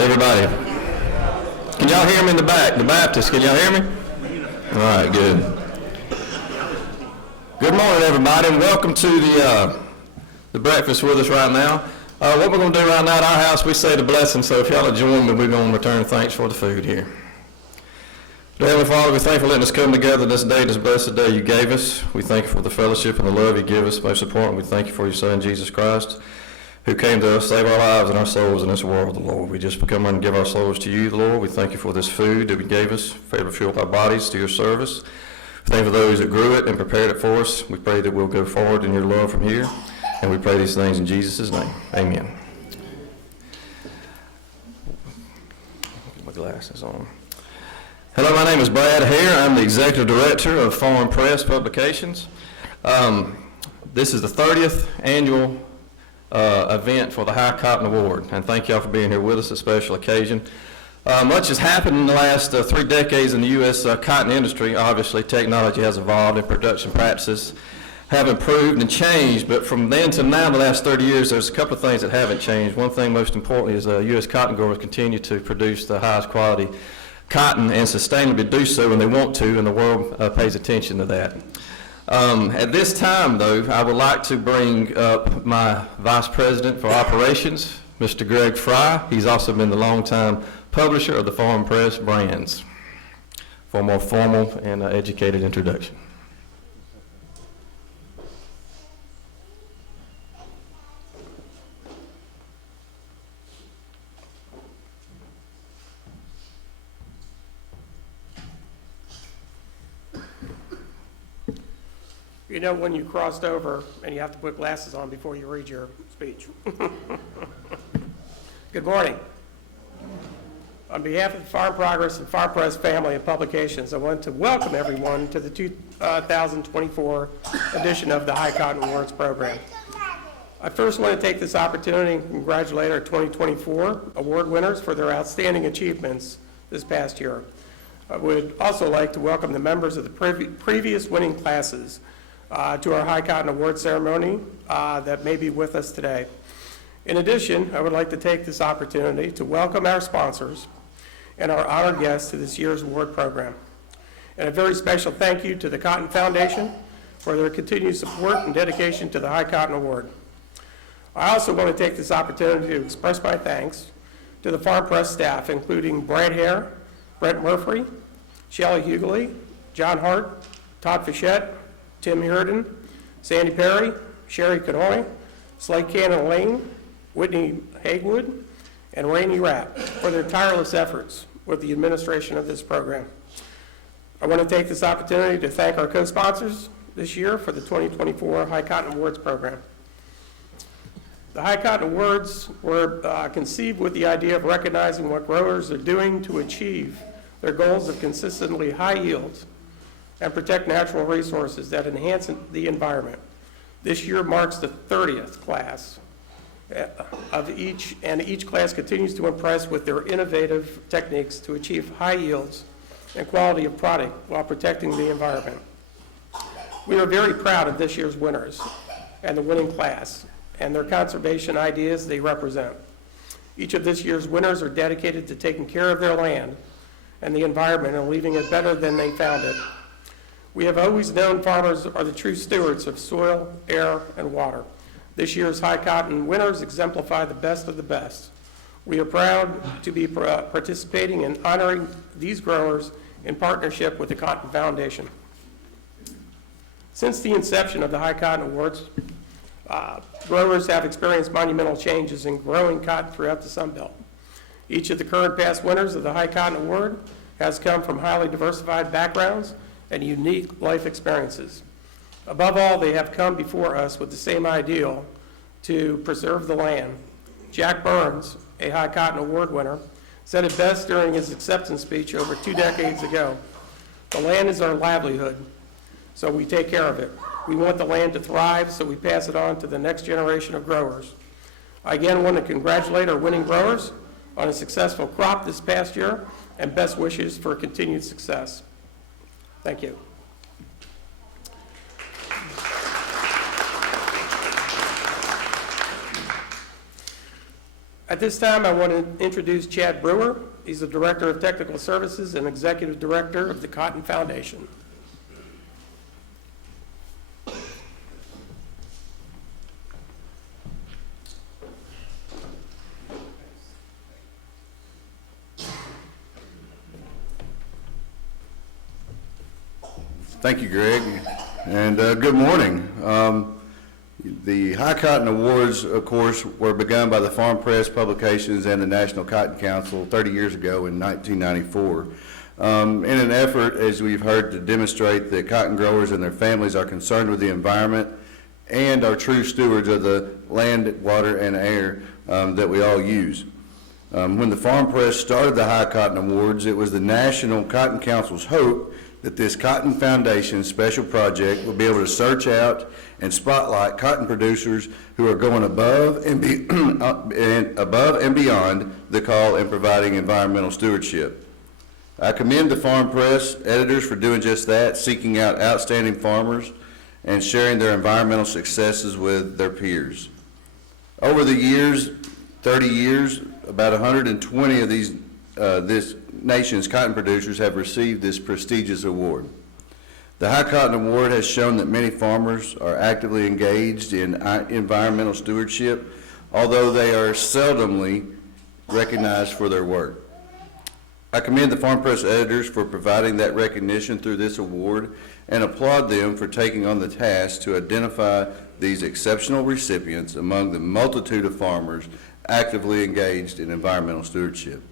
Everybody. Can y'all hear me in the back? The Baptists, can y'all hear me? All right, good. Good morning, everybody, and welcome to the breakfast with us right now. What we're going to do right now at our house, we say the blessing, so if y'all will join me, we're going to return thanks for the food here. Dear Heavenly Father, we thank you for letting us come together this day, this blessed day you gave us. We thank you for the fellowship and the love you give us. Most important, we thank you for your Son, Jesus Christ, who came to us, save our lives and our souls in this world, the Lord. We just come and give our souls to you, the Lord. We thank you for this food that we gave us, for able to fuel our bodies to your service. We thank you for those that grew it and prepared it for us. We pray that we'll go forward in your love from here, and we pray these things in Jesus' name. Amen. Get my glasses on. Hello, my name is Brad Hare. I'm the Executive Director of Foreign Press Publications. This is the 30th annual event for the High Cotton Award, and thank y'all for being here with us, a special occasion. Much has happened in the last 3 decades in the U.S. Cotton industry. Obviously, technology has evolved and production practices have improved and changed, but from then to now, the last 30 years, there's a couple of things that haven't changed. One thing most importantly is U.S. cotton growers continue to produce the highest quality cotton and sustainably do so when they want to, and the world pays attention to that. At this time, though, I would like to bring up my Vice President for Operations, Mr. Greg Fry. He's also been the longtime publisher of the Foreign Press brands, for a more formal and educated introduction. You know when you crossed over and you have to put glasses on before you read your speech. Good morning. On behalf of the Farm Progress and Farm Press family of publications, I want to welcome everyone to the 2024 edition of the High Cotton Awards program. I first want to take this opportunity and congratulate our 2024 award winners for their outstanding achievements this past year. I would also like to welcome the members of the previous winning classes to our High Cotton Award ceremony that may be with us today. In addition, I would like to take this opportunity to welcome our sponsors and our honored guests to this year's award program. And a very special thank you to the Cotton Foundation for their continued support and dedication to the High Cotton Award. I also want to take this opportunity to express my thanks to the Farm Press staff, including Brad Hare, Brent Murphy, Shelley Hughley, John Hart, Todd Fischette, Tim Hurden, Sandy Perry, Sherry Canoy, Slade Cannon Lane, Whitney Hagwood, and Rainey Rapp for their tireless efforts with the administration of this program. I want to take this opportunity to thank our co-sponsors this year for the 2024 High Cotton Awards program. The High Cotton Awards were conceived with the idea of recognizing what growers are doing to achieve their goals of consistently high yields and protect natural resources that enhance the environment. This year marks the 30th class of each, and each class continues to impress with their innovative techniques to achieve high yields and quality of product while protecting the environment. We are very proud of this year's winners and the winning class and their conservation ideas they represent. Each of this year's winners are dedicated to taking care of their land and the environment and leaving it better than they found it. We have always known farmers are the true stewards of soil, air, and water. This year's High Cotton winners exemplify the best of the best. We are proud to be participating in honoring these growers in partnership with the Cotton Foundation. Since the inception of the High Cotton Awards, growers have experienced monumental changes in growing cotton throughout the Sun Belt. Each of the current past winners of the High Cotton Award has come from highly diversified backgrounds and unique life experiences. Above all, they have come before us with the same ideal to preserve the land. Jack Burns, a High Cotton Award winner, said it best during his acceptance speech over 2 decades ago. The land is our livelihood, so we take care of it. We want the land to thrive, so we pass it on to the next generation of growers. I again want to congratulate our winning growers on a successful crop this past year and best wishes for continued success. Thank you. At this time, I want to introduce Chad Brewer. He's the Director of Technical Services and Executive Director of the Cotton Foundation. Thank you, Greg, and good morning. The High Cotton Awards, of course, were begun by the Farm Press Publications and the National Cotton Council 30 years ago in 1994. In an effort, as we've heard, to demonstrate that cotton growers and their families are concerned with the environment and are true stewards of the land, water, and air that we all use. When the Farm Press started the High Cotton Awards, it was the National Cotton Council's hope that this Cotton Foundation special project will be able to search out and spotlight cotton producers who are going above and beyond the call in providing environmental stewardship. I commend the Farm Press editors for doing just that, seeking out outstanding farmers and sharing their environmental successes with their peers. Over the years, 30 years, about 120 of this nation's cotton producers have received this prestigious award. The High Cotton Award has shown that many farmers are actively engaged in environmental stewardship, although they are seldomly recognized for their work. I commend the Farm Press editors for providing that recognition through this award and applaud them for taking on the task to identify these exceptional recipients among the multitude of farmers actively engaged in environmental stewardship.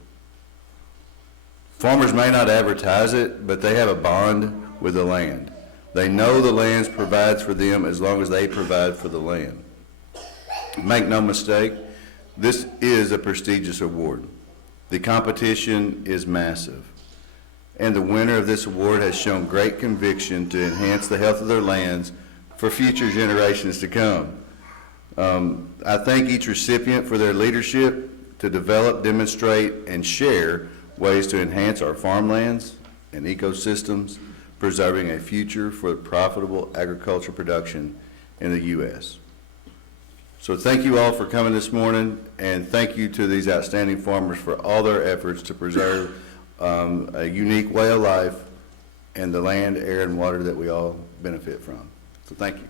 Farmers may not advertise it, but they have a bond with the land. They know the land provides for them as long as they provide for the land. Make no mistake, this is a prestigious award. The competition is massive, and the winner of this award has shown great conviction to enhance the health of their lands for future generations to come. I thank each recipient for their leadership to develop, demonstrate, and share ways to enhance our farmlands and ecosystems, preserving a future for profitable agricultural production in the U.S. So thank you all for coming this morning, and thank you to these outstanding farmers for all their efforts to preserve a unique way of life and the land, air, and water that we all benefit from. So thank you.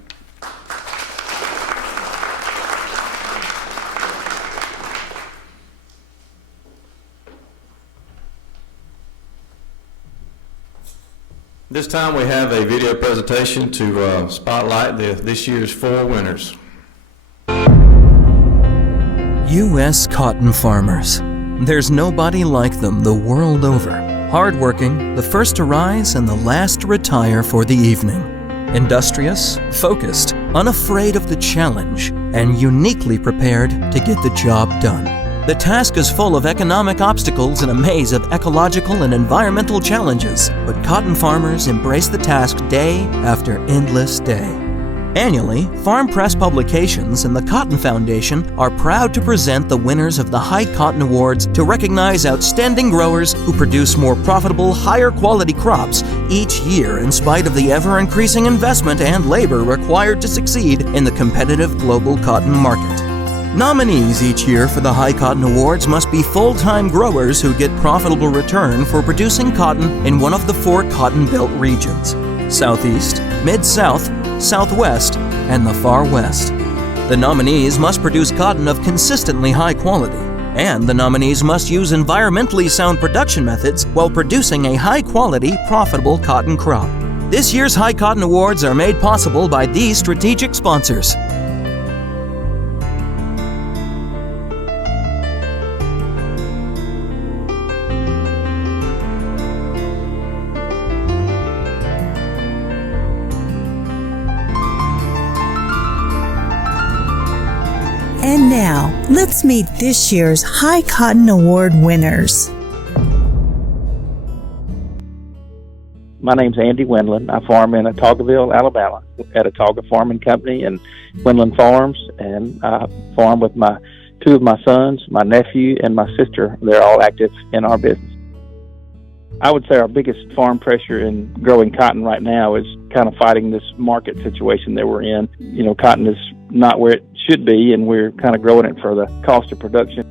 This time we have a video presentation to spotlight this year's 4 winners. U.S. cotton farmers. There's nobody like them the world over. Hardworking, the first to rise and the last to retire for the evening. Industrious, focused, unafraid of the challenge, and uniquely prepared to get the job done. The task is full of economic obstacles and a maze of ecological and environmental challenges, but cotton farmers embrace the task day after endless day. Annually, Farm Press Publications and the Cotton Foundation are proud to present the winners of the High Cotton Awards to recognize outstanding growers who produce more profitable, higher quality crops each year in spite of the ever-increasing investment and labor required to succeed in the competitive global cotton market. Nominees each year for the High Cotton Awards must be full-time growers who get profitable return for producing cotton in one of the 4 Cotton Belt regions: Southeast, Mid-South, Southwest, and the Far West. The nominees must produce cotton of consistently high quality, and the nominees must use environmentally sound production methods while producing a high-quality, profitable cotton crop. This year's High Cotton Awards are made possible by these strategic sponsors. And now, let's meet this year's High Cotton Award winners. My name's Andy Wendland. I farm in Otaugaville, Alabama, at Autauga Farming Company and Wendland Farms, and I farm with 2 of my sons, my nephew, and my sister. They're all active in our business. I would say our biggest farm pressure in growing cotton right now is kind of fighting this market situation that we're in. You know, cotton is not where it should be, and we're kind of growing it for the cost of production.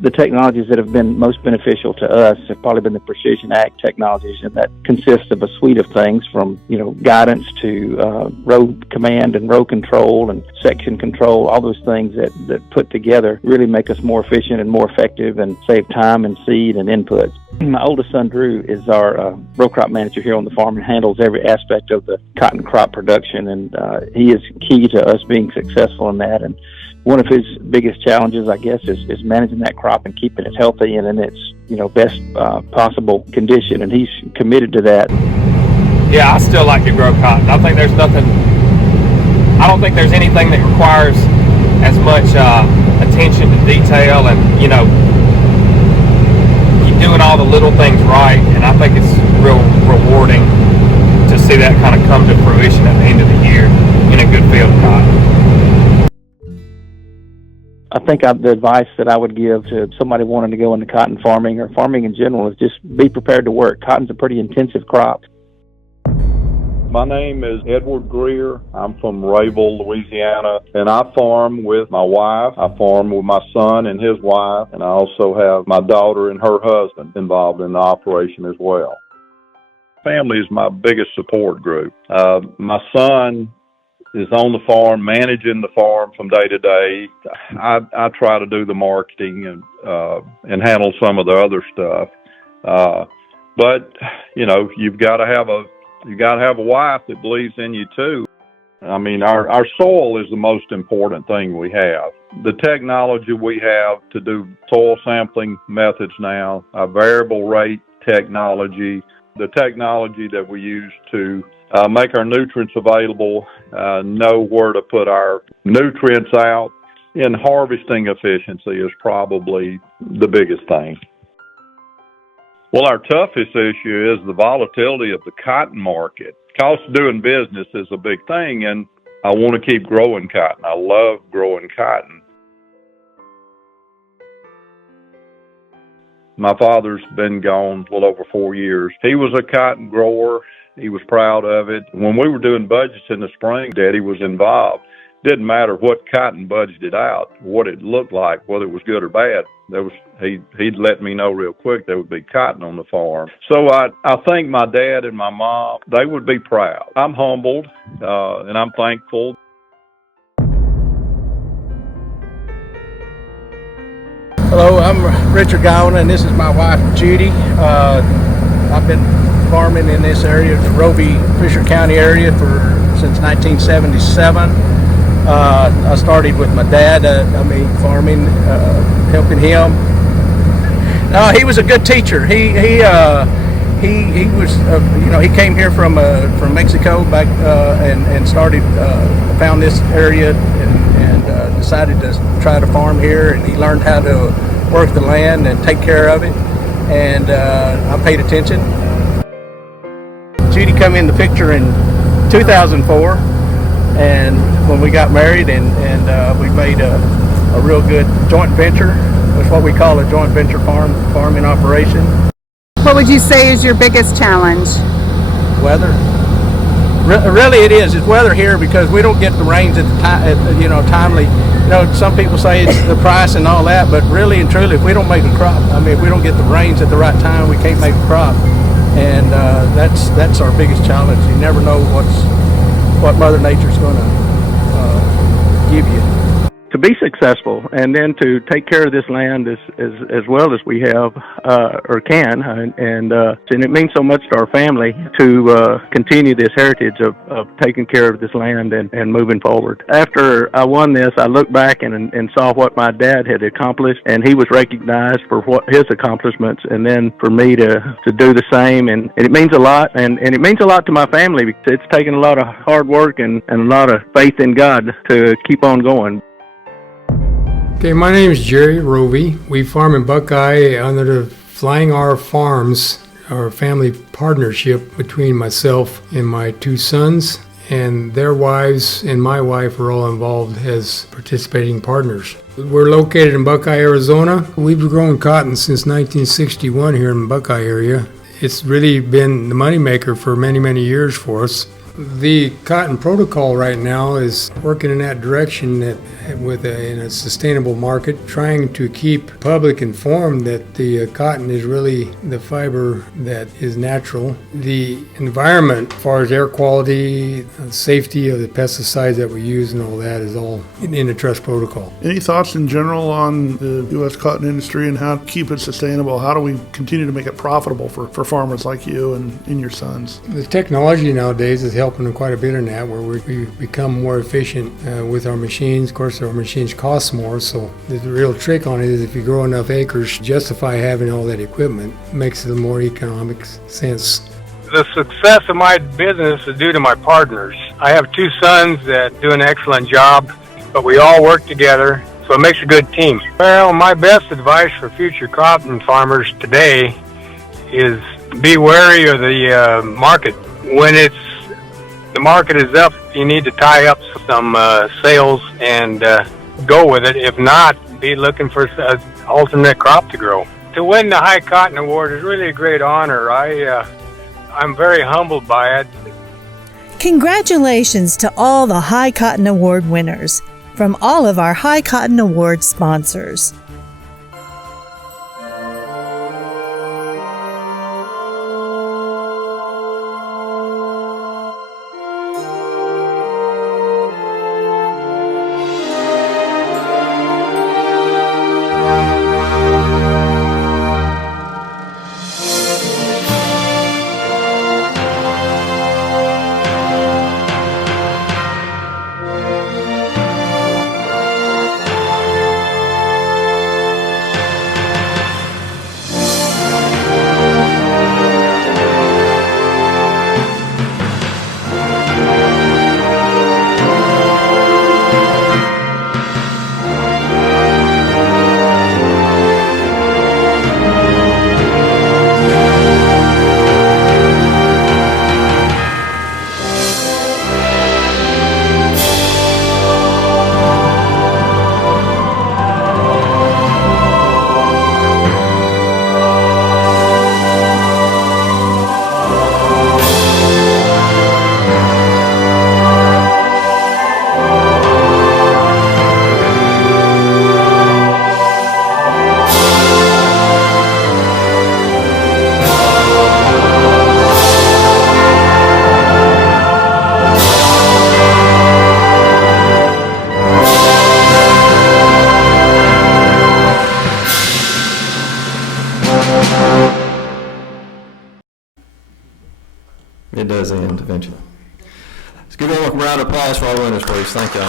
The technologies that have been most beneficial to us have probably been the precision ag technologies, and that consists of a suite of things from, guidance to row command and row control and section control, all those things that put together really make us more efficient and more effective and save time and seed and inputs. My oldest son, Drew, is our row crop manager here on the farm and handles every aspect of the cotton crop production, and he is key to us being successful in that. And one of his biggest challenges, I guess, is managing that crop and keeping it healthy and in its best possible condition, and he's committed to that. Yeah, I still like to grow cotton. I don't think there's anything that requires as much attention to detail and, keep doing all the little things right, and I think it's real rewarding to see that kind of come to fruition at the end of the year in a good field of cotton. I think the advice that I would give to somebody wanting to go into cotton farming or farming in general is just be prepared to work. Cotton's a pretty intensive crop. My name is Edward Greer. I'm from Rayville, Louisiana, and I farm with my wife. I farm with my son and his wife, and I also have my daughter and her husband involved in the operation as well. Family is my biggest support group. My son is on the farm, managing the farm from day to day. I try to do the marketing and handle some of the other stuff. But you've got to have a wife that believes in you too. I mean, our soil is the most important thing we have. The technology we have to do soil sampling methods now, our variable rate technology, the technology that we use to make our nutrients available, know where to put our nutrients out, and harvesting efficiency is probably the biggest thing. Well, our toughest issue is the volatility of the cotton market. Cost of doing business is a big thing, and I want to keep growing cotton. I love growing cotton. My father's been gone a little over 4 years. He was a cotton grower. He was proud of it. When we were doing budgets in the spring, Daddy was involved. Didn't matter what cotton budgeted out, what it looked like, whether it was good or bad. He'd let me know real quick there would be cotton on the farm. So I think my dad and my mom, they would be proud. I'm humbled, and I'm thankful. Hello, I'm Richard Gowan, and this is my wife, Judy. I've been farming in this area, the Roby, Fisher County area, since 1977. I started with my dad, farming, helping him. He was a good teacher. He was, he came here from Mexico back and started, found this area and decided to try to farm here, and he learned how to work the land and take care of it, and I paid attention. Judy come in the picture in 2004, and when we got married, and we made a real good joint venture. It's what we call a joint venture farming operation. What would you say is your biggest challenge? Weather. Really, it is. It's weather here because we don't get the rains at the timely. Some people say it's the price and all that, but really and truly, if we don't make a crop, if we don't get the rains at the right time, we can't make a crop, and that's our biggest challenge. You never know what Mother Nature's going to give you. To be successful and then to take care of this land as well as we have or can, and it means so much to our family to continue this heritage of taking care of this land and moving forward. After I won this, I looked back and saw what my dad had accomplished, and he was recognized for his accomplishments, and then for me to do the same, and it means a lot, and it means a lot to my family because it's taken a lot of hard work and a lot of faith in God to keep on going. Okay, my name is Jerry Rovey. We farm in Buckeye under the Flying R Farms, our family partnership between myself and my two sons, and their wives and my wife are all involved as participating partners. We're located in Buckeye, Arizona. We've grown cotton since 1961 here in the Buckeye area. It's really been the moneymaker for many, many years for us. The cotton protocol right now is working in that direction that in a sustainable market, trying to keep public informed that the cotton is really the fiber that is natural. The environment, as far as air quality, safety of the pesticides that we use and all that is all in the trust protocol. Any thoughts in general on the U.S. cotton industry and how to keep it sustainable? How do we continue to make it profitable for farmers like you and your sons? The technology nowadays is helping quite a bit in that, where we become more efficient with our machines. Of course, our machines cost more, so the real trick on it is if you grow enough acres, justify having all that equipment. It makes it a more economic sense. The success of my business is due to my partners. I have 2 sons that do an excellent job, but we all work together, so it makes a good team. Well, my best advice for future cotton farmers today is be wary of the market. When the market is up, you need to tie up some sales and go with it. If not, be looking for an alternate crop to grow. To win the High Cotton Award is really a great honor. I'm very humbled by it. Congratulations to all the High Cotton Award winners from all of our High Cotton Award sponsors. It does end eventually. Let's give them a round of applause for our winners, please. Thank y'all.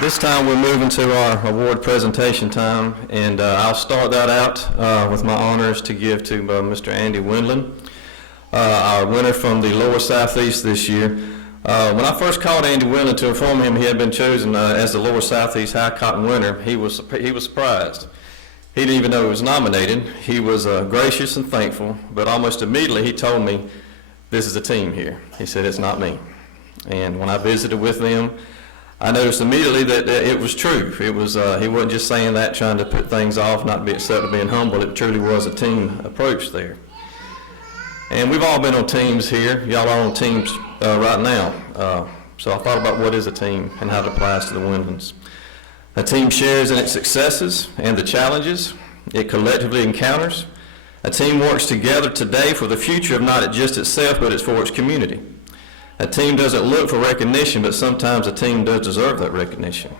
This time we're moving to our award presentation time, and I'll start that out with my honors to give to Mr. Andy Wendland, our winner from the Lower Southeast this year. When I first called Andy Wendland to inform him he had been chosen as the Lower Southeast High Cotton winner, he was surprised. He didn't even know he was nominated. He was gracious and thankful, but almost immediately he told me, "This is a team here." He said, "It's not me." And when I visited with them, I noticed immediately that it was true. It was he wasn't just saying that, trying to put things off, not be accepted, being humble. It truly was a team approach there. And we've all been on teams here. Y'all are on teams right now. So I thought about what is a team and how it applies to the Wendlands. A team shares in its successes and the challenges it collectively encounters. A team works together today for the future of not just itself, but it's for its community. A team doesn't look for recognition, but sometimes a team does deserve that recognition.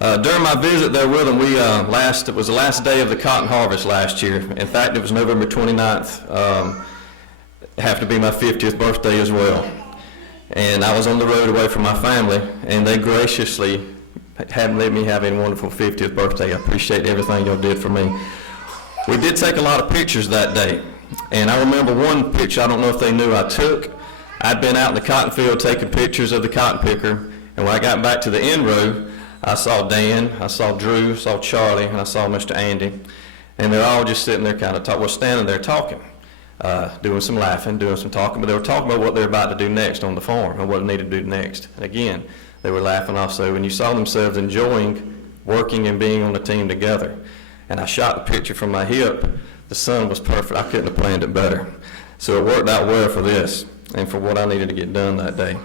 During my visit there with them, it was the last day of the cotton harvest last year. In fact, it was November 29th. It happened to be my 50th birthday as well. And I was on the road away from my family, and they graciously hadn't let me have a wonderful 50th birthday. I appreciate everything y'all did for me. We did take a lot of pictures that day, and I remember one picture I don't know if they knew I took. I'd been out in the cotton field taking pictures of the cotton picker, and when I got back to the end row, I saw Dan, I saw Drew, I saw Charlie, and I saw Mr. Andy, and they're all just sitting there kind of standing there talking, doing some laughing, doing some talking, but they were talking about what they're about to do next on the farm and what they needed to do next. And again, they were laughing also, and you saw themselves enjoying working and being on the team together. And I shot the picture from my hip. The sun was perfect. I couldn't have planned it better. So it worked out well for this and for what I needed to get done that day.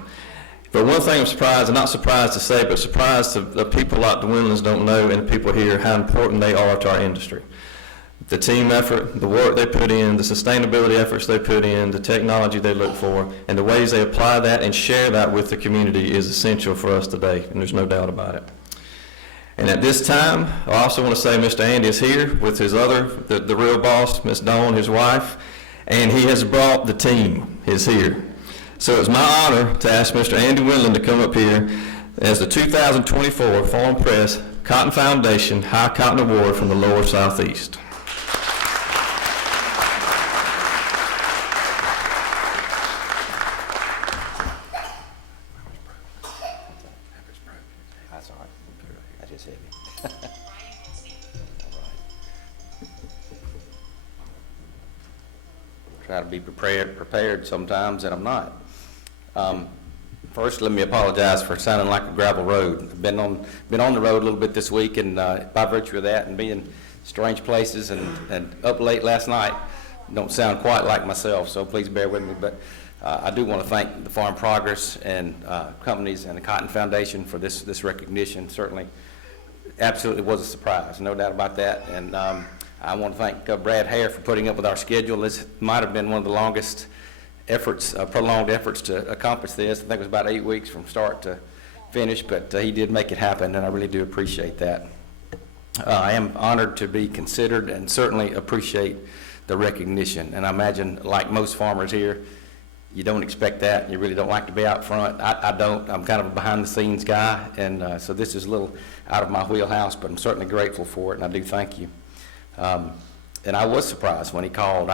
But one thing I'm surprised, and not surprised to say, but surprised to the people like the Winlands don't know, and the people here, how important they are to our industry. The team effort, the work they put in, the sustainability efforts they put in, the technology they look for, and the ways they apply that and share that with the community is essential for us today, and there's no doubt about it. And at this time, I also want to say Mr. Andy is here with his the real boss, Miss Dawn, his wife, and he has brought the team, is here. So it's my honor to ask Mr. Andy Winland to come up here as the 2024 Farm Press Cotton Foundation High Cotton Award from the Lower Southeast. That's all right. I just hit me. Try to be prepared sometimes, and I'm not. First, let me apologize for sounding like a gravel road. I've been on the road a little bit this week, and by virtue of that and being strange places and up late last night, don't sound quite like myself, so please bear with me. But I do want to thank the Farm Progress and companies and the Cotton Foundation for this recognition. Certainly, absolutely was a surprise, no doubt about that. And I want to thank Brad Hare for putting up with our schedule. This might have been one of the longest efforts, prolonged efforts to accomplish this. I think it was about 8 weeks from start to finish, but he did make it happen, and I really do appreciate that. I am honored to be considered and certainly appreciate the recognition. And I imagine, like most farmers here, you don't expect that. You really don't like to be out front. I don't. I'm kind of a behind-the-scenes guy, and so this is a little out of my wheelhouse, but I'm certainly grateful for it, and I do thank you. And I was surprised when he called.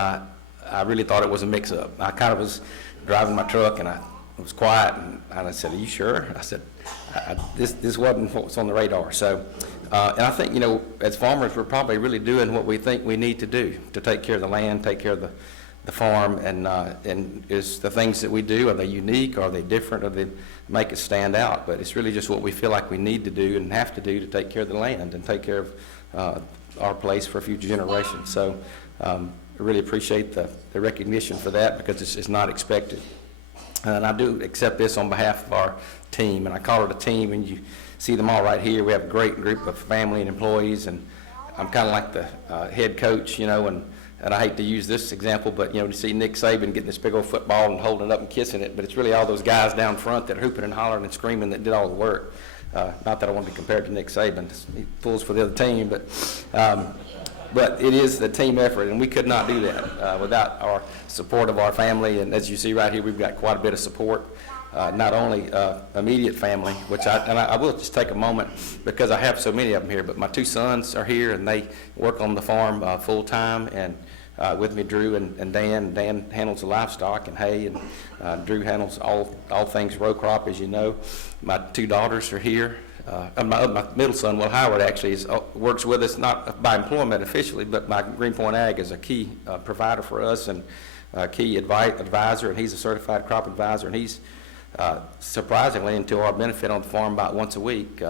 I really thought it was a mix-up. I kind of was driving my truck, and I was quiet, and I said, "Are you sure?" I said, "This wasn't what was on the radar." So, and I think, as farmers, we're probably really doing what we think we need to do to take care of the land, take care of the farm, and is the things that we do, are they unique, are they different, or they make us stand out? But it's really just what we feel like we need to do and have to do to take care of the land and take care of our place for future generations. So I really appreciate the recognition for that, because it's not expected. And I do accept this on behalf of our team, and I call it a team, and you see them all right here. We have a great group of family and employees, and I'm kind of like the head coach, and I hate to use this example, but to see Nick Saban getting this big old football and holding it up and kissing it, but it's really all those guys down front that are hooping and hollering and screaming that did all the work. Not that I want to be compared to Nick Saban, he pulls for the other team, but it is the team effort, and we could not do that without our support of our family. And as you see right here, we've got quite a bit of support, not only immediate family, which I will just take a moment because I have so many of them here, but my two sons are here, and they work on the farm full time, and with me, Drew and Dan. Dan handles the livestock and hay, and Drew handles all things row crop, as you know. My two daughters are here. My middle son, Will Howard, actually works with us, not by employment officially, but by Greenpoint Ag as a key provider for us and a key advisor, and he's a certified crop advisor, and he's surprisingly, and to our benefit on the farm about once a week,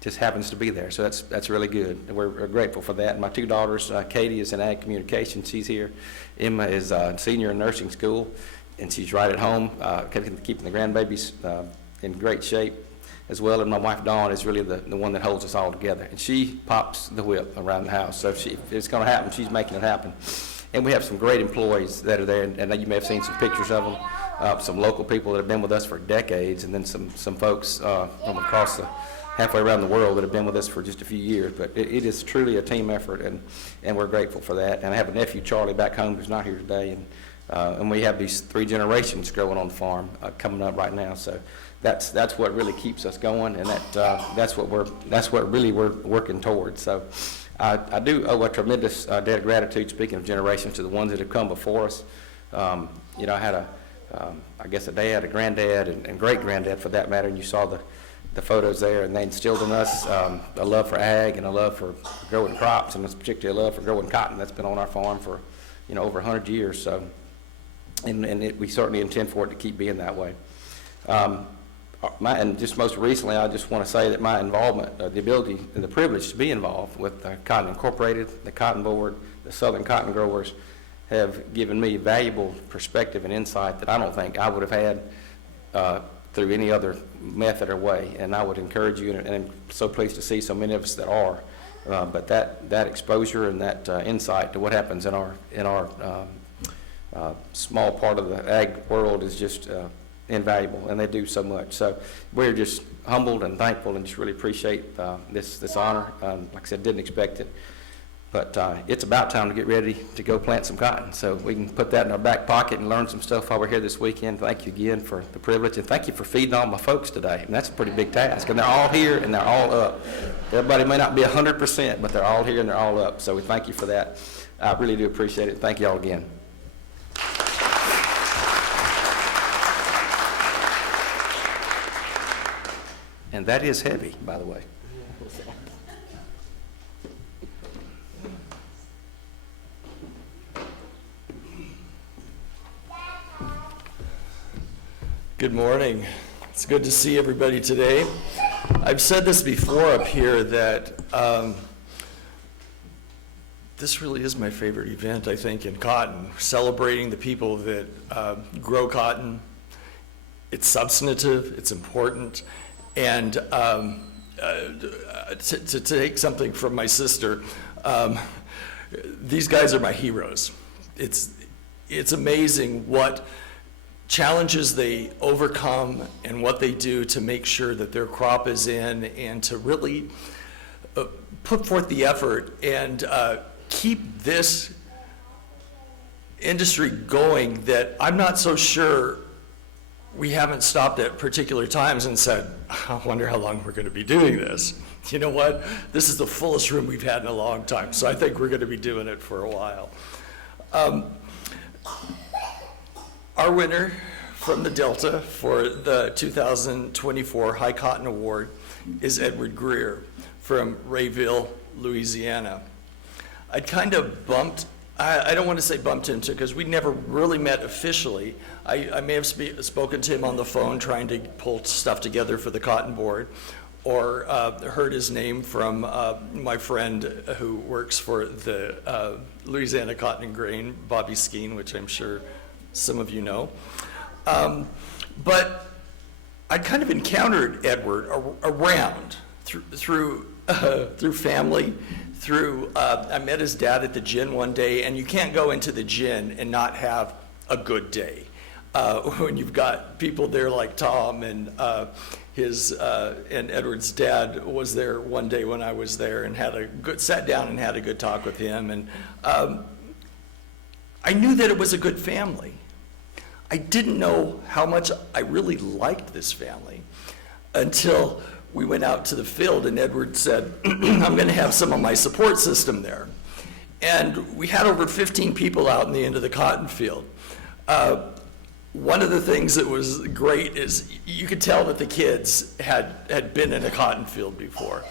just happens to be there. So that's really good. And we're grateful for that. And my two daughters, Katie is in ag communications. She's here. Emma is a senior in nursing school, and she's right at home, keeping the grandbabies in great shape as well. And my wife, Dawn, is really the one that holds us all together. And she pops the whip around the house. So if it's going to happen, she's making it happen. And we have some great employees that are there, and you may have seen some pictures of them, some local people that have been with us for decades, and then some folks from across halfway around the world that have been with us for just a few years. But it is truly a team effort, and we're grateful for that. And I have a nephew, Charlie, back home who's not here today, and we have these 3 generations growing on the farm coming up right now. So that's what really keeps us going, and that's what really we're working towards. So I do owe a tremendous debt of gratitude, speaking of generations, to the ones that have come before us. I had I guess a dad, a granddad, and great-granddad for that matter, and you saw the photos there, and they instilled in us a love for ag and a love for growing crops, and particularly a love for growing cotton that's been on our farm for over 100 years. So, and we certainly intend for it to keep being that way. And just most recently, I just want to say that my involvement, the ability and the privilege to be involved with Cotton Incorporated, the Cotton Board, the Southern Cotton Growers, have given me valuable perspective and insight that I don't think I would have had through any other method or way. And I would encourage you, and I'm so pleased to see so many of us that are. But that exposure and that insight to what happens in our small part of the ag world is just invaluable, and they do so much. So we're just humbled and thankful, and just really appreciate this honor. Like I said, didn't expect it, but it's about time to get ready to go plant some cotton. So we can put that in our back pocket and learn some stuff while we're here this weekend. Thank you again for the privilege, and thank you for feeding all my folks today. And that's a pretty big task, and they're all here and they're all up. Everybody may not be 100%, but they're all here and they're all up. So we thank you for that. I really do appreciate it. Thank you all again. And that is heavy, by the way. Good morning. It's good to see everybody today. I've said this before up here that this really is my favorite event, I think, in cotton, celebrating the people that grow cotton. It's substantive, it's important, and to take something from my sister, these guys are my heroes. It's amazing what challenges they overcome and what they do to make sure that their crop is in, and to really put forth the effort and keep this industry going, that I'm not so sure we haven't stopped at particular times and said, I wonder how long we're going to be doing this. You know what? This is the fullest room we've had in a long time, so I think we're going to be doing it for a while. Our winner from the Delta for the 2024 High Cotton Award is Edward Greer from Rayville, Louisiana. I kind of I don't want to say bumped into, because we never really met officially. I may have spoken to him on the phone trying to pull stuff together for the Cotton Board, or heard his name from my friend who works for the Louisiana Cotton and Grain, Bobby Skeen, which I'm sure some of you know. But I kind of encountered Edward around through family. I met his dad at the gin one day, and you can't go into the gin and not have a good day. When you've got people there like Tom, and and Edward's dad was there one day when I was there, and sat down and had a good talk with him. And I knew that it was a good family. I didn't know how much I really liked this family until we went out to the field, and Edward said, I'm going to have some of my support system there. And we had over 15 people out in the end of the cotton field. One of the things that was great is you could tell that the kids had been in a cotton field before.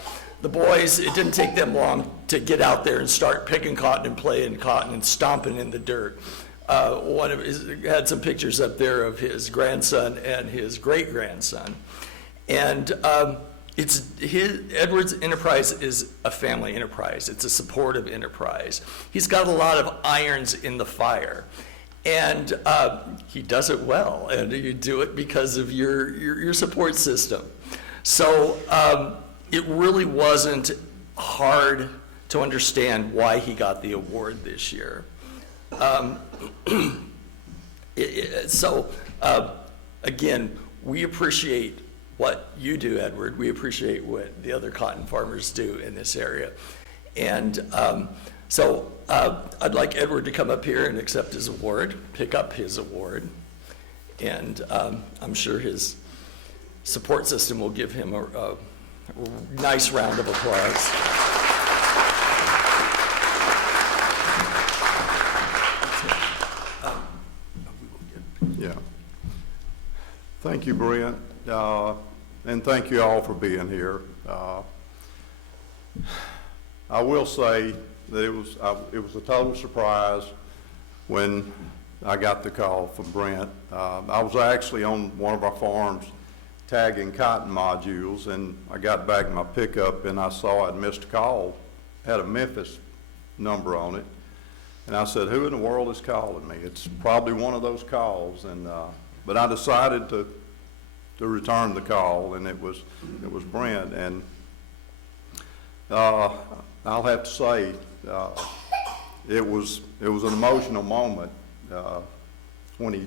The boys, it didn't take them long to get out there and start picking cotton and playing cotton and stomping in the dirt. Had some pictures up there of his grandson and his great-grandson. And Edward's enterprise is a family enterprise. It's a supportive enterprise. He's got a lot of irons in the fire, and he does it well, and you do it because of your support system. So it really wasn't hard to understand why he got the award this year. Again, we appreciate what you do, Edward. We appreciate what the other cotton farmers do in this area. And I'd like Edward to come up here and accept his award, pick up his award. And I'm sure his support system will give him a nice round of applause. Yeah. Thank you, Brent. And thank you all for being here. I will say that it was a total surprise when I got the call from Brent. I was actually on one of our farms tagging cotton modules, and I got back in my pickup and I saw I'd missed a call, had a Memphis number on it. And I said, who in the world is calling me? It's probably one of those calls. And, but I decided to return the call, and it was Brent. And I'll have to say, it was an emotional moment when he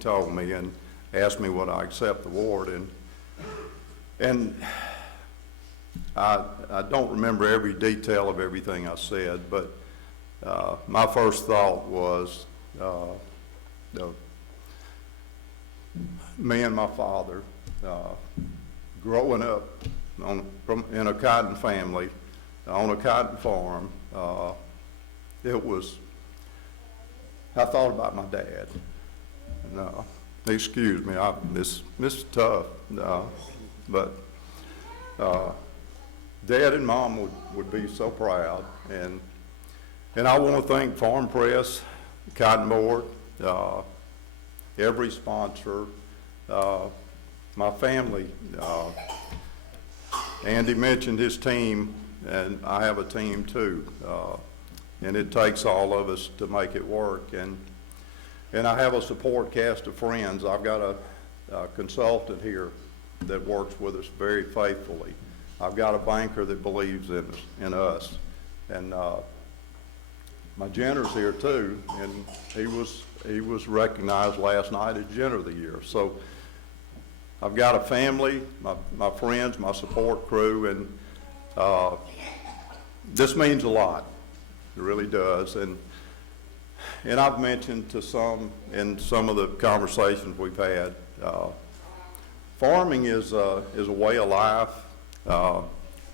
told me and asked me would I accept the award. And I don't remember every detail of everything I said, but my first thought was me and my father growing up in a cotton family on a cotton farm. I thought about my dad. No, excuse me, this is tough, but Dad and Mom would be so proud, and I want to thank Farm Press, Cotton Board, every sponsor, my family. Andy mentioned his team, and I have a team too, and it takes all of us to make it work. And I have a support cast of friends. I've got a consultant here that works with us very faithfully. I've got a banker that believes in us, and my Jenner's here too, and he was recognized last night as Jenner of the Year. So I've got a family, my friends, my support crew, and this means a lot. It really does. And I've mentioned to some in some of the conversations we've had, farming is a way of life,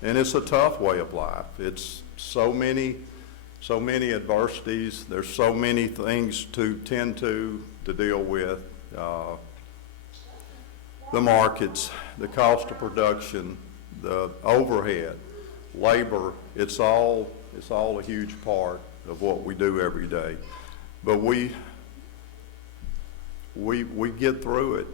and it's a tough way of life. It's so many adversities. There's so many things to tend to deal with. The markets, the cost of production, the overhead, labor. It's all a huge part of what we do every day. But we get through it.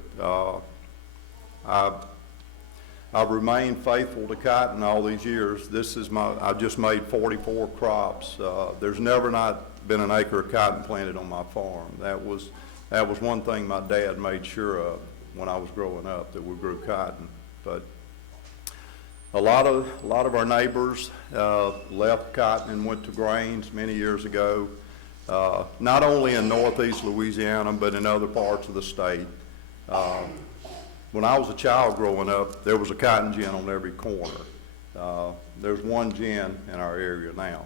I've remained faithful to cotton all these years. I've just made 44 crops. There's never not been an acre of cotton planted on my farm. That was one thing my dad made sure of when I was growing up, that we grew cotton. But a lot of our neighbors left cotton and went to grains many years ago, not only in northeast Louisiana, but in other parts of the state. When I was a child growing up, there was a cotton gin on every corner. There's one gin in our area now.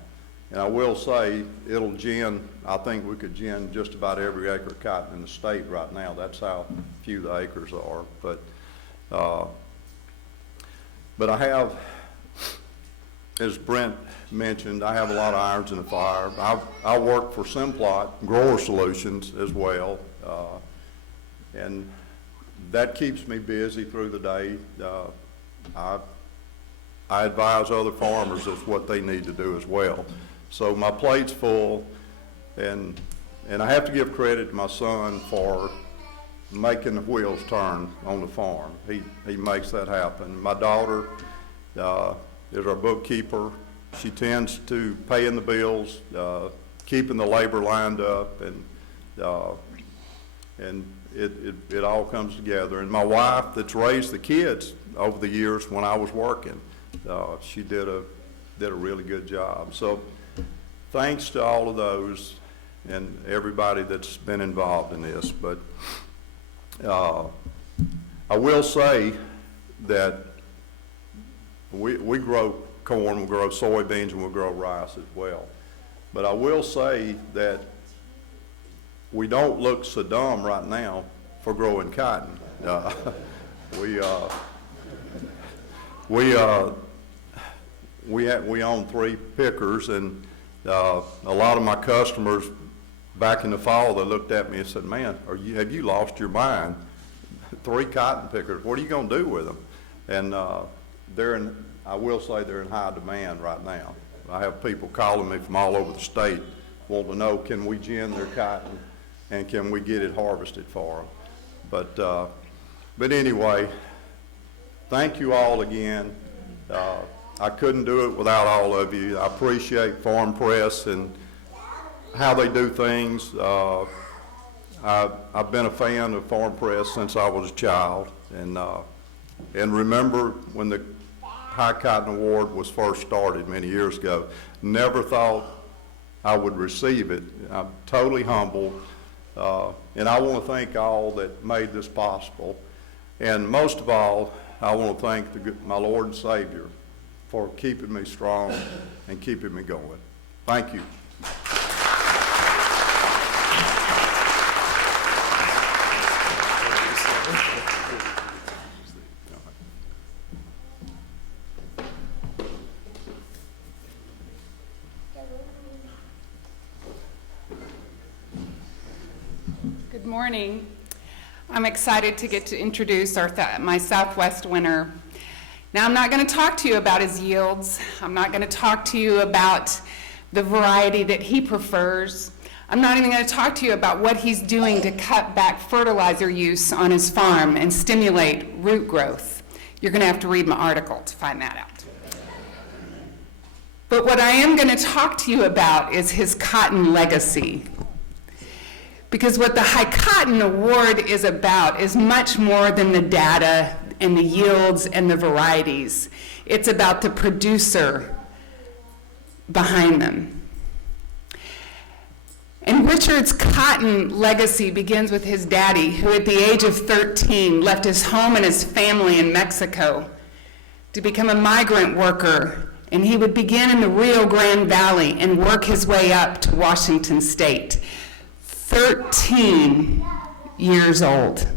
And I will say, I think we could gin just about every acre of cotton in the state right now. That's how few the acres are. But I have, as Brent mentioned, I have a lot of irons in the fire. I work for Simplot Grower Solutions as well, and that keeps me busy through the day. I advise other farmers as what they need to do as well. So my plate's full, and I have to give credit to my son for making the wheels turn on the farm. He makes that happen. My daughter is our bookkeeper. She tends to paying the bills, keeping the labor lined up, and it all comes together. And my wife, that's raised the kids over the years when I was working, she did a really good job. So thanks to all of those and everybody that's been involved in this. But I will say that we grow corn, we grow soybeans, and we grow rice as well. But I will say that we don't look so dumb right now for growing cotton. We own 3 pickers, and a lot of my customers back in the fall, they looked at me and said, "Man, have you lost your mind? 3 cotton pickers, what are you going to do with them?" And I will say they're in high demand right now. I have people calling me from all over the state wanting to know, can we gin their cotton and can we get it harvested for them? But anyway, thank you all again. I couldn't do it without all of you. I appreciate Farm Press and how they do things. I've been a fan of Farm Press since I was a child, and remember when the High Cotton Award was first started many years ago. Never thought I would receive it. I'm totally humbled, and I want to thank all that made this possible. And most of all, I want to thank my Lord and Savior for keeping me strong and keeping me going. Thank you. Good morning. I'm excited to get to introduce my Southwest winner. Now, I'm not going to talk to you about his yields. I'm not going to talk to you about the variety that he prefers. I'm not even going to talk to you about what he's doing to cut back fertilizer use on his farm and stimulate root growth. You're going to have to read my article to find that out. But what I am going to talk to you about is his cotton legacy. Because what the High Cotton Award is about is much more than the data and the yields and the varieties. It's about the producer behind them. And Richard's cotton legacy begins with his daddy, who at the age of 13 left his home and his family in Mexico to become a migrant worker. And he would begin in the Rio Grande Valley and work his way up to Washington State. 13 years old.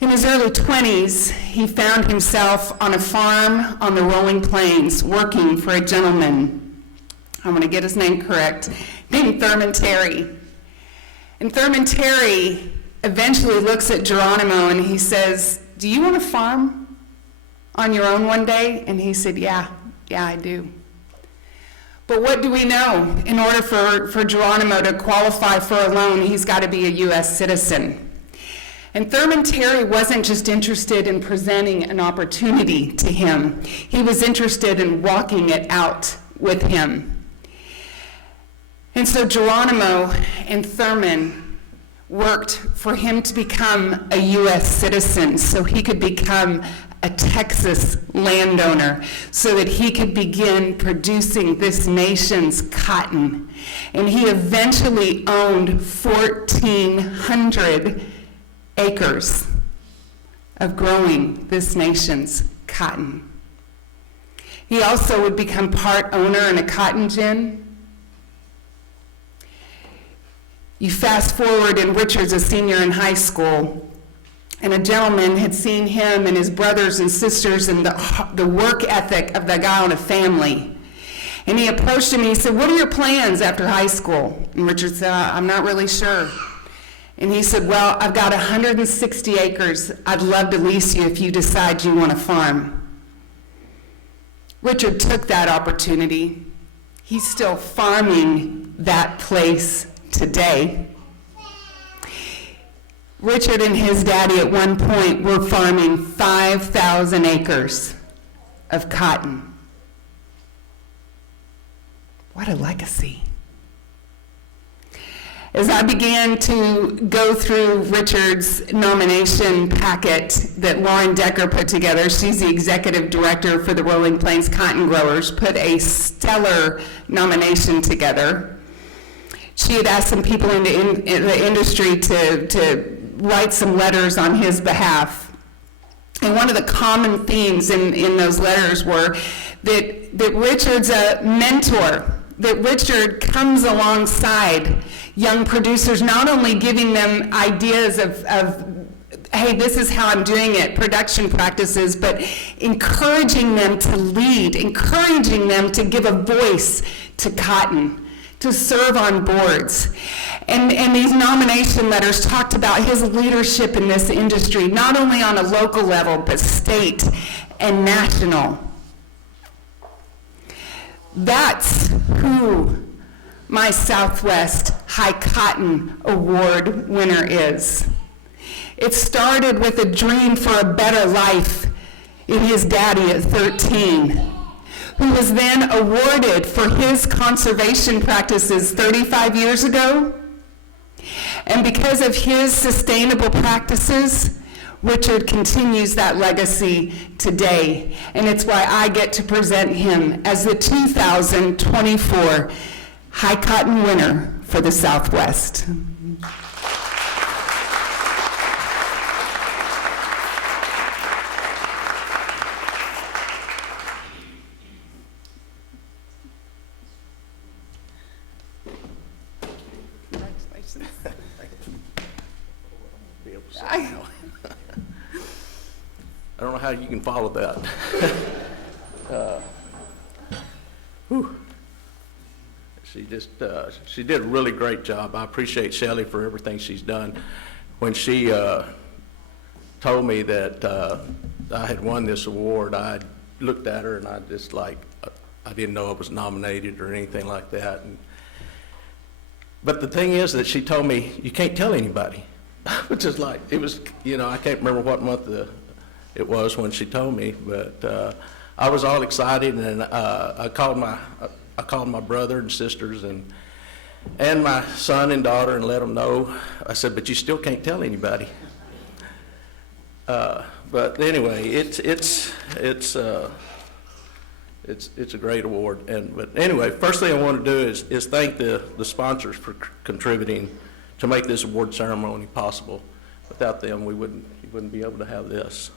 In his early 20s, he found himself on a farm on the rolling plains working for a gentleman, I'm going to get his name correct, named Thurman Terry. And Thurman Terry eventually looks at Geronimo and he says, "Do you want to farm on your own one day?" And he said, yeah, I do. But what do we know? In order for Geronimo to qualify for a loan, he's got to be a U.S. citizen. And Thurman Terry wasn't just interested in presenting an opportunity to him. He was interested in walking it out with him. And so Geronimo and Thurman worked for him to become a U.S. citizen so he could become a Texas landowner, so that he could begin producing this nation's cotton. And he eventually owned 1,400 acres of growing this nation's cotton. He also would become part owner in a cotton gin. You fast forward, and Richard's a senior in high school, and a gentleman had seen him and his brothers and sisters and the work ethic of the guy on a family. And he approached him and he said, "What are your plans after high school?" And Richard said, "I'm not really sure." And he said, "Well, I've got 160 acres. I'd love to lease you if you decide you want to farm." Richard took that opportunity. He's still farming that place today. Richard and his daddy at one point were farming 5,000 acres of cotton. What a legacy. As I began to go through Richard's nomination packet that Lauren Decker put together, she's the executive director for the Rolling Plains Cotton Growers, put a stellar nomination together. She had asked some people in the industry to write some letters on his behalf. And one of the common themes in those letters were that Richard's a mentor, that Richard comes alongside young producers, not only giving them ideas of hey, this is how I'm doing it, production practices, but encouraging them to lead, encouraging them to give a voice to cotton, to serve on boards. And these nomination letters talked about his leadership in this industry, not only on a local level, but state and national. That's who my Southwest High Cotton Award winner is. It started with a dream for a better life in his daddy at 13, who was then awarded for his conservation practices 35 years ago. And because of his sustainable practices, Richard continues that legacy today. And it's why I get to present him as the 2024 High Cotton winner for the Southwest. I don't know how you can follow that. She did a really great job. I appreciate Shelley for everything she's done. When she told me that I had won this award, I looked at her and I just like, I didn't know I was nominated or anything like that. But the thing is that she told me, you can't tell anybody. Which is like, it was, I can't remember what month it was when she told me, but I was all excited, and I called my brother and sisters and my son and daughter and let them know. I said, but you still can't tell anybody. But anyway, it's a great award. But anyway, first thing I want to do is thank the sponsors for contributing to make this award ceremony possible. Without them, you wouldn't be able to have this.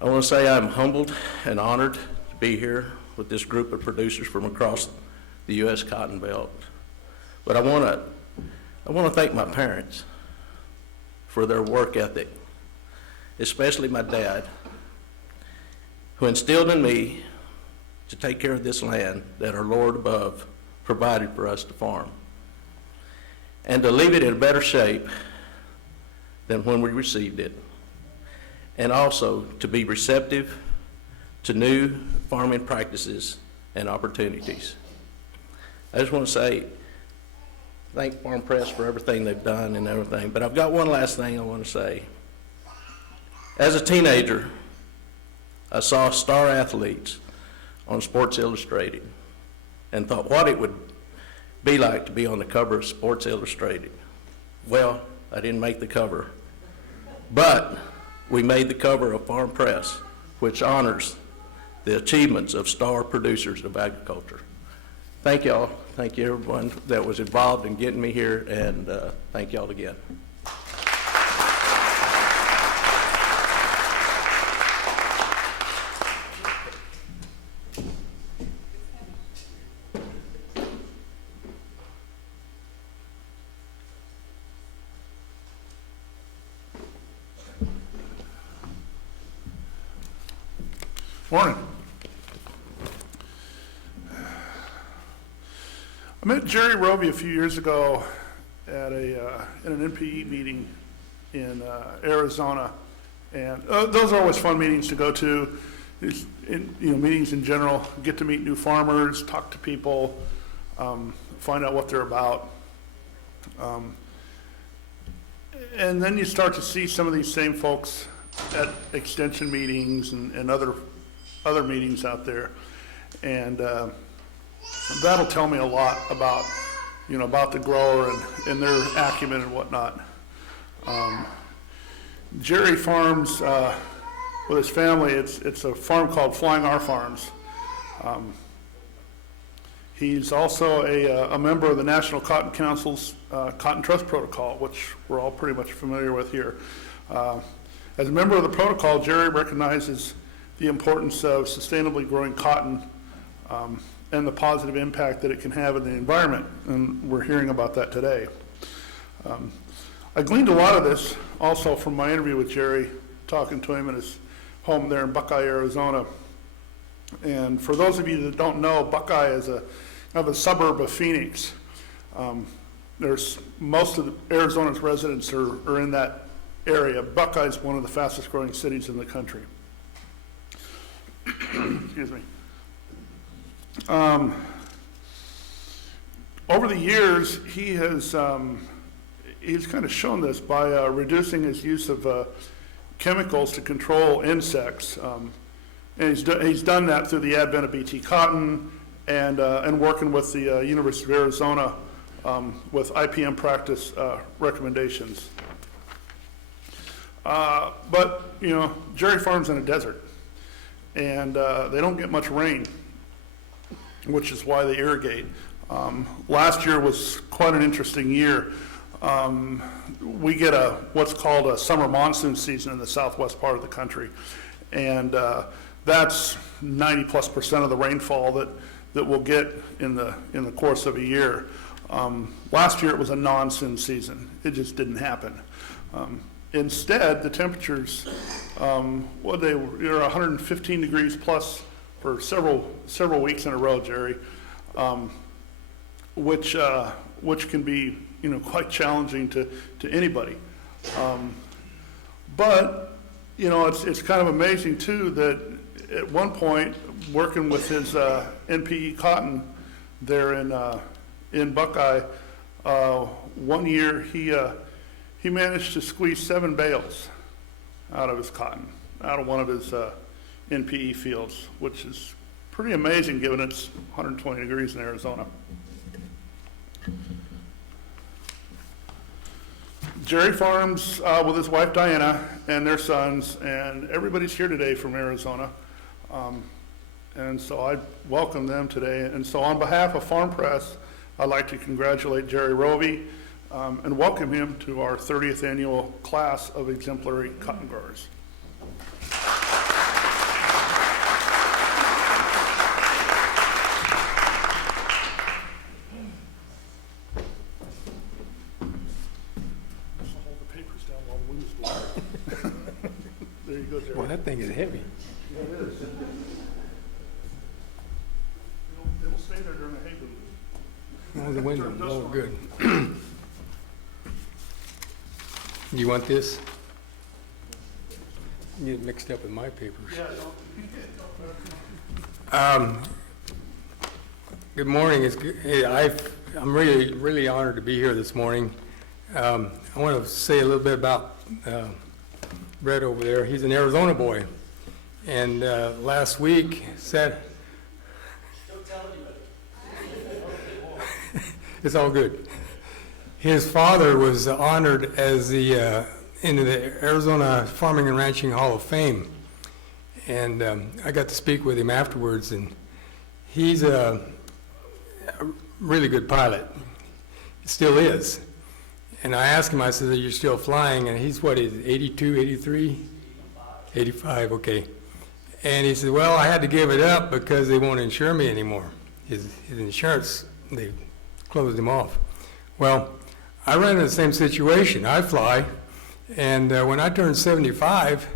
I want to say I'm humbled and honored to be here with this group of producers from across the U.S. Cotton Belt. But I want to thank my parents for their work ethic, especially my dad, who instilled in me to take care of this land that our Lord above provided for us to farm, and to leave it in better shape than when we received it, and also to be receptive to new farming practices and opportunities. I just want to say, thank Farm Press for everything they've done and everything, but I've got one last thing I want to say. As a teenager, I saw star athletes on Sports Illustrated and thought what it would be like to be on the cover of Sports Illustrated. Well, I didn't make the cover, but we made the cover of Farm Press, which honors the achievements of star producers of agriculture. Thank y'all. Thank you everyone that was involved in getting me here, and thank y'all again. Morning. I met Jerry Roby a few years ago at in an NPE meeting in Arizona, and those are always fun meetings to go to. Meetings in general, get to meet new farmers, talk to people, find out what they're about, and then you start to see some of these same folks at extension meetings and other meetings out there, and that'll tell me a lot about the grower and their acumen and whatnot. Jerry farms with his family. It's a farm called Flying R Farms. He's also a member of the National Cotton Council's Cotton Trust Protocol, which we're all pretty much familiar with here. As a member of the protocol, Jerry recognizes the importance of sustainably growing cotton and the positive impact that it can have in the environment, and we're hearing about that today. I gleaned a lot of this also from my interview with Jerry, talking to him in his home there in Buckeye, Arizona. And for those of you that don't know, Buckeye is kind of a suburb of Phoenix. There's most of Arizona's residents are in that area. Buckeye is one of the fastest growing cities in the country. Excuse me. Over the years, he's kind of shown this by reducing his use of chemicals to control insects And he's done that through the advent of BT Cotton and working with the University of Arizona with IPM practice recommendations. But, you know, Jerry farms in a desert, and they don't get much rain, which is why they irrigate. Last year was quite an interesting year. We get what's called a summer monsoon season in the southwest part of the country, and that's 90+% of the rainfall that we'll get in the course of a year. Last year it was a non-monsoon season. It just didn't happen. Instead, the temperatures, they were 115 degrees plus for several weeks in a row, Jerry, which can be, you know, quite challenging to anybody. But you know, it's kind of amazing too that at one point, working with his NPE cotton there in Buckeye, one year he managed to squeeze 7 bales out of his cotton, out of one of his NPE fields, which is pretty amazing given it's 120 degrees in Arizona. Jerry farms with his wife Diana and their sons, and everybody's here today from Arizona. And so I welcome them today. And so on behalf of Farm Press, I'd like to congratulate Jerry Rovey and welcome him to our 30th annual class of exemplary cotton growers. There you go, Jerry. Well, that thing is heavy. Yeah, it is. It'll stay there during the hay boom. Oh, the window. Oh, good. You want this? You get mixed up with my papers. Good morning. I'm really honored to be here this morning. I want to say a little bit about Brett over there. He's an Arizona boy, and last week said, Don't tell anybody. it's all good. His father was honored as into the Arizona Farming and Ranching Hall of Fame, and I got to speak with him afterwards, and he's a really good pilot. He still is. And I asked him, I said, you're still flying? And he's, what is it, 82, 83? 85, okay. And he said, well, I had to give it up because they won't insure me anymore. His insurance, they closed him off. Well, I ran into the same situation. I fly, and when I turned 75,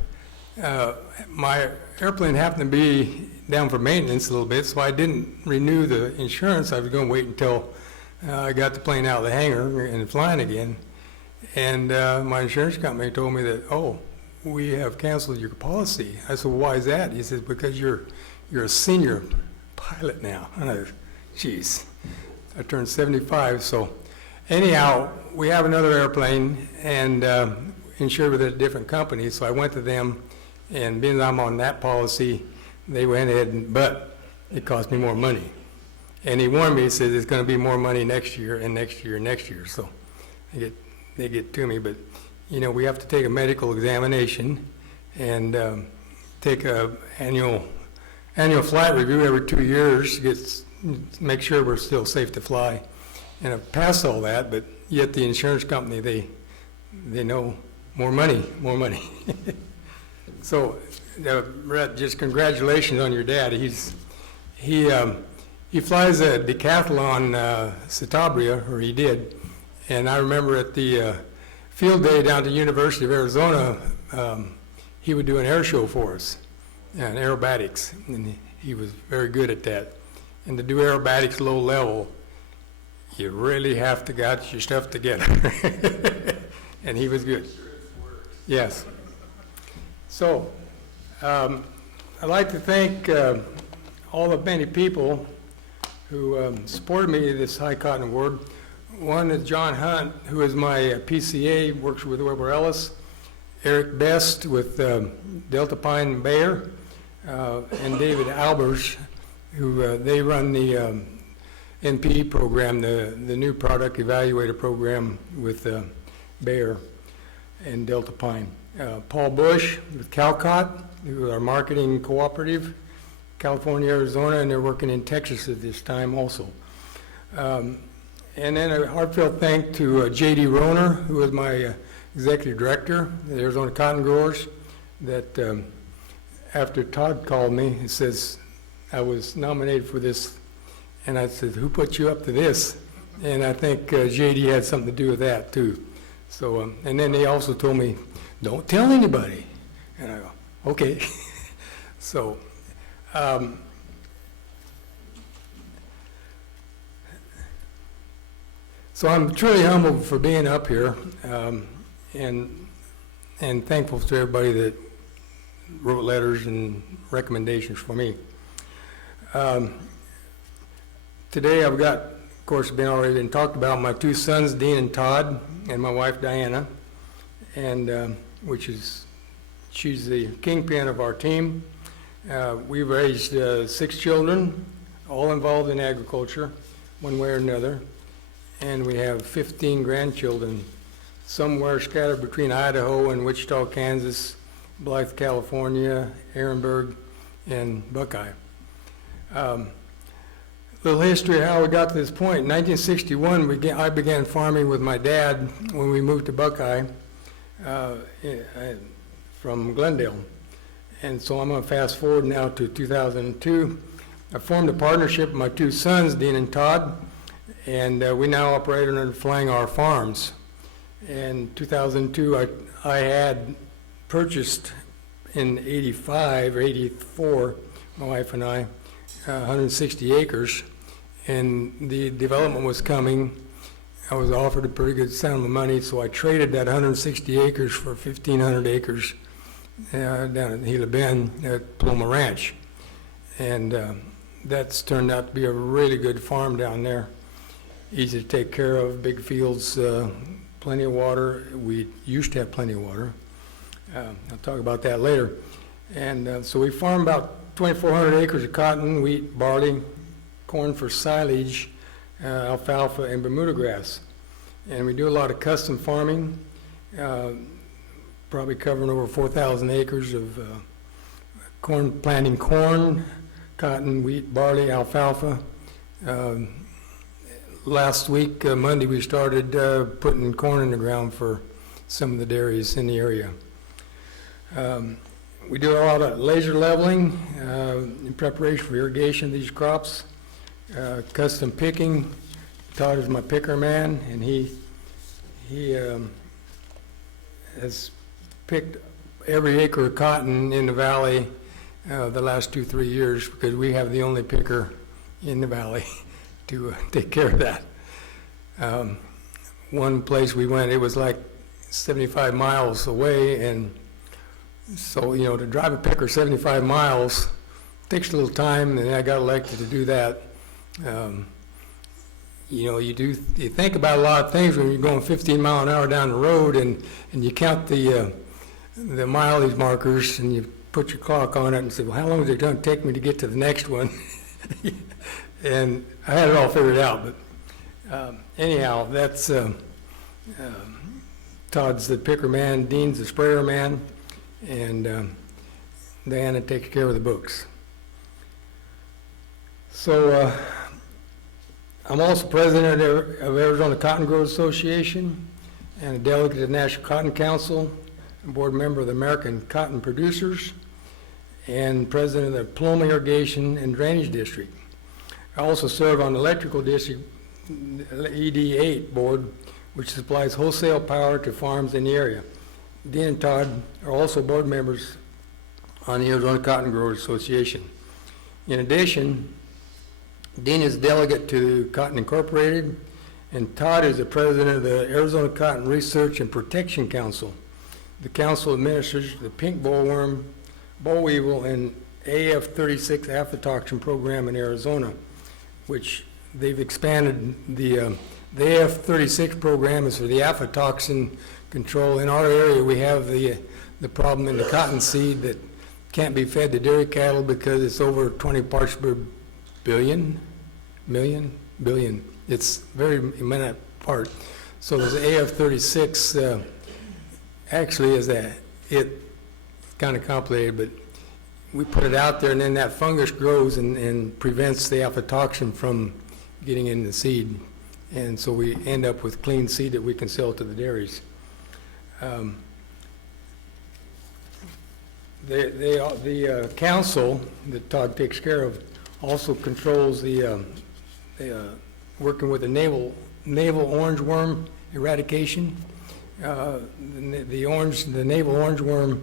my airplane happened to be down for maintenance a little bit, so I didn't renew the insurance. I was going to wait until I got the plane out of the hangar and flying again. And my insurance company told me that, oh, we have canceled your policy. I said, well, why is that? He said, because you're a senior pilot now. And I said, geez, I turned 75. So anyhow, we have another airplane and insured with a different company. So I went to them, and being I'm on that policy, they went ahead, but it cost me more money. And he warned me, he said, there's going to be more money next year and next year and next year. So they get to me. But, you know, we have to take a medical examination and take a annual flight review every 2 years to make sure we're still safe to fly. And I've passed all that, but yet the insurance company, they know more money. So, Brett, just congratulations on your dad. He flies a decathlon Citabria, or he did, and I remember at the field day down at the University of Arizona, he would do an air show for us, and aerobatics, and he was very good at that. And to do aerobatics low level, you really have to got your stuff together, and he was good. Yes. So, I'd like to thank all the many people who supported me in this High Cotton Award. One is John Hunt, who is my PCA, works with Wilbur Ellis. Eric Best with Delta Pine and Bayer. and David Albers, who they run the NPE program, the new product evaluator program with Bayer and Delta Pine. Paul Bush with Calcott, who are marketing cooperative, California, Arizona, and they're working in Texas at this time also. And then a heartfelt thank to J.D. Rohner, who is my executive director of the Arizona Cotton Growers, that after Todd called me, he says, I was nominated for this, and I said, who put you up to this? And I think J.D. had something to do with that too. So, and then they also told me, don't tell anybody. And I go, okay. So, so I'm truly humbled for being up here, and thankful to everybody that wrote letters and recommendations for me. Today I've got, of course, already been talked about, my two sons, Dean and Todd, and my wife, Diana, and she's the kingpin of our team. We've raised 6 children, all involved in agriculture, one way or another, and we have 15 grandchildren, somewhere scattered between Idaho and Wichita, Kansas, Blythe, California, Ehrenberg, and Buckeye. Little history of how we got to this point. In 1961, I began farming with my dad when we moved to Buckeye from Glendale. And so I'm going to fast forward now to 2002. I formed a partnership with my two sons, Dean and Todd, and we now operate under Flying R Farms. In 2002, I had purchased in 85 or 84, my wife and I, 160 acres, and the development was coming. I was offered a pretty good sum of money, so I traded that 160 acres for 1,500 acres down at Gila Bend at Paloma Ranch. And that's turned out to be a really good farm down there. Easy to take care of, big fields, plenty of water. We used to have plenty of water. I'll talk about that later. And so we farm about 2,400 acres of cotton, wheat, barley, corn for silage, alfalfa, and Bermuda grass. And we do a lot of custom farming, probably covering over 4,000 acres of planting corn, cotton, wheat, barley, alfalfa. Last week, Monday, we started putting corn in the ground for some of the dairies in the area. We do a lot of laser leveling in preparation for irrigation of these crops, custom picking. Todd is my picker man, and he has picked every acre of cotton in the valley the last 2-3 years, because we have the only picker in the valley to take care of that. One place we went, it was like 75 miles away, and so, you know, to drive a picker 75 miles takes a little time, and I got elected to do that. You know, you think about a lot of things when you're going 15 miles an hour down the road, and you count the mileage markers, and you put your clock on it and say, well, how long is it going to take me to get to the next one? And I had it all figured out, but anyhow, that's Todd's the picker man, Dean's the sprayer man, and Diana takes care of the books. So I'm also president of Arizona Cotton Growers Association and a delegate to the National Cotton Council, and board member of the American Cotton Producers, and president of the Paloma Irrigation and Drainage District. I also serve on the Electrical District ED8 board, which supplies wholesale power to farms in the area. Dean and Todd are also board members on the Arizona Cotton Growers Association. In addition, Dean is delegate to Cotton Incorporated, and Todd is the president of the Arizona Cotton Research and Protection Council. The council administers the pink bollworm, boll weevil, and AF36 aflatoxin program in Arizona, which they've expanded. The AF36 program is for the aflatoxin control. In our area, we have the problem in the cottonseed that can't be fed to dairy cattle because it's over 20 parts per billion. It's very minute part. So there's AF36 actually is that it's kind of complicated, but we put it out there and then that fungus grows and prevents the aflatoxin from getting in the seed. And so we end up with clean seed that we can sell to the dairies. The council that Todd takes care of also controls the working with the navel orangeworm eradication. The navel orangeworm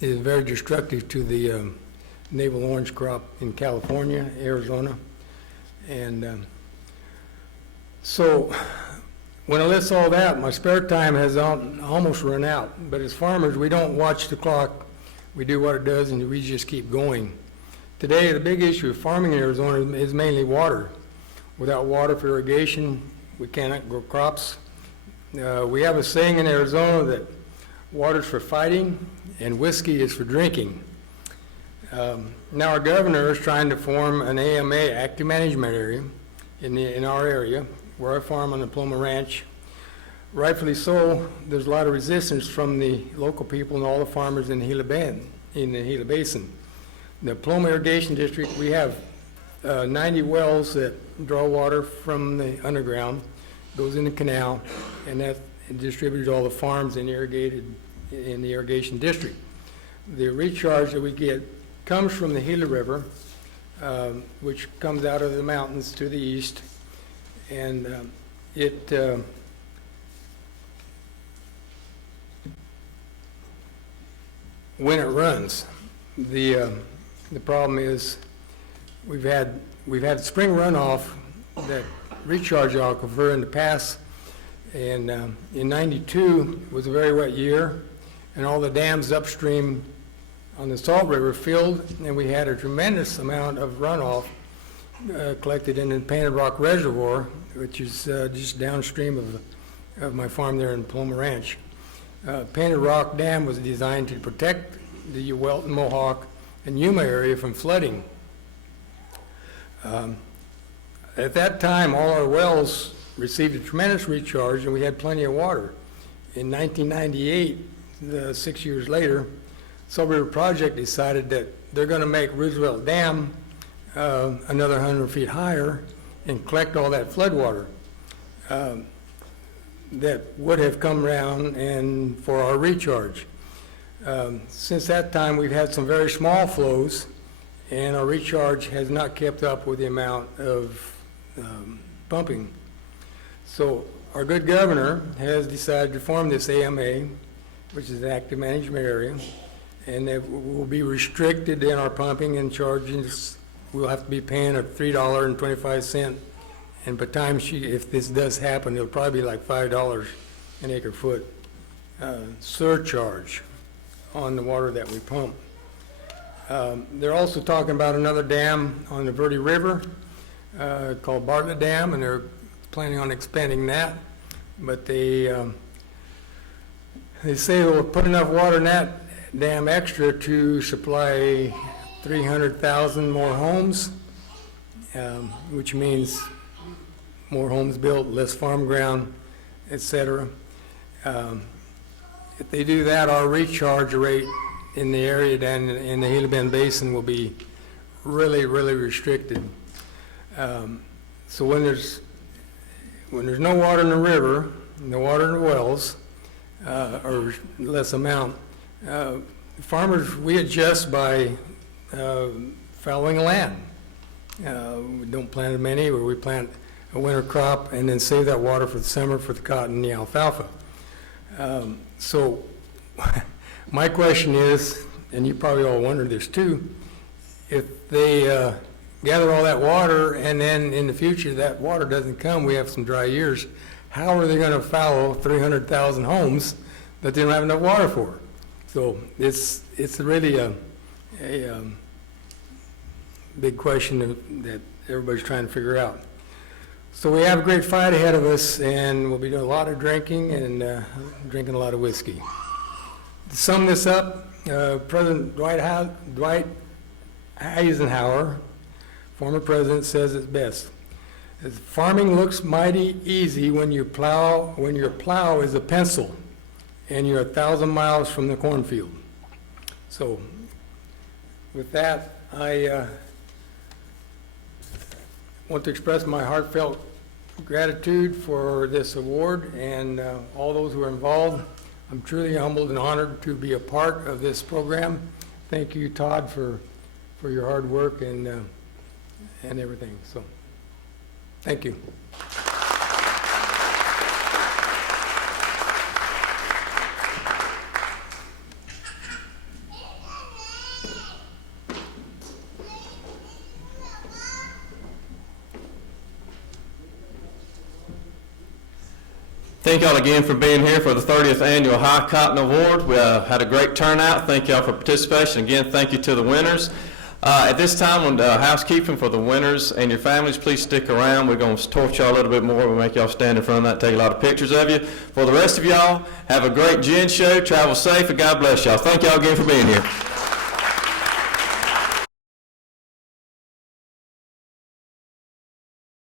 is very destructive to the navel orange crop in California, Arizona, and so when I list all that, my spare time has almost run out. But as farmers, we don't watch the clock. We do what it does, and we just keep going. Today, the big issue of farming in Arizona is mainly water. Without water for irrigation, we cannot grow crops. We have a saying in Arizona that water's for fighting and whiskey is for drinking. Now our governor is trying to form an AMA, active management area, in our area, where I farm on the Paloma Ranch. Rightfully so, there's a lot of resistance from the local people and all the farmers in the Gila Basin. The Paloma Irrigation District, we have 90 wells that draw water from the underground, goes in the canal, and that distributes all the farms in the irrigation district. The recharge that we get comes from the Gila River, which comes out of the mountains to the east, and when it runs, the problem is we've had spring runoff that recharge aquifer in the past, and in '92 was a very wet year, and all the dams upstream on the Salt River filled, and we had a tremendous amount of runoff collected in the Painted Rock Reservoir, which is just downstream of my farm there in Paloma Ranch. Painted Rock Dam was designed to protect the Welton, Mohawk, and Yuma area from flooding. At that time, all our wells received a tremendous recharge, and we had plenty of water. In 1998, 6 years later, Salt River Project decided that they're going to make Roosevelt Dam another 100 feet higher and collect all that flood water that would have come around and for our recharge. Since that time, we've had some very small flows, and our recharge has not kept up with the amount of pumping. So our good governor has decided to form this AMA, which is an active management area, and it will be restricted in our pumping and charges. We'll have to be paying a $3.25, and by time if this does happen, it'll probably be like $5 an acre foot surcharge on the water that we pump. They're also talking about another dam on the Verde River called Bartlett Dam, and they're planning on expanding that. But they say they'll put enough water in that dam extra to supply 300,000 more homes, which means more homes built, less farm ground, etc. If they do that, our recharge rate in the area down in the Gila Bend Basin will be really, really restricted. So when there's no water in the river, no water in the wells, or less amount, farmers, we adjust by fallowing the land. We don't plant as many, or we plant a winter crop and then save that water for the summer for the cotton and the alfalfa. So my question is, and you probably all wonder this too, if they gather all that water and then in the future that water doesn't come, we have some dry years, how are they going to fallow 300,000 homes that they don't have enough water for? So it's really a big question that everybody's trying to figure out. So we have a great fight ahead of us, and we'll be doing a lot of drinking and drinking a lot of whiskey. To sum this up, President Dwight Eisenhower, former president, says it best. As farming looks mighty easy when your plow is a pencil and you're 1,000 miles from the cornfield. So with that, I want to express my heartfelt gratitude for this award and all those who are involved. I'm truly humbled and honored to be a part of this program. Thank you, Todd, for your hard work and everything. So, thank you. Thank y'all again for being here for the 30th Annual High Cotton Award. We had a great turnout. Thank y'all for participation. Again, thank you to the winners. At this time, on housekeeping for the winners and your families, please stick around. We're going to torch y'all a little bit more. We'll make y'all stand in front of that, take a lot of pictures of you. For the rest of y'all, have a great gin show. Travel safe, and God bless y'all. Thank y'all again for being here.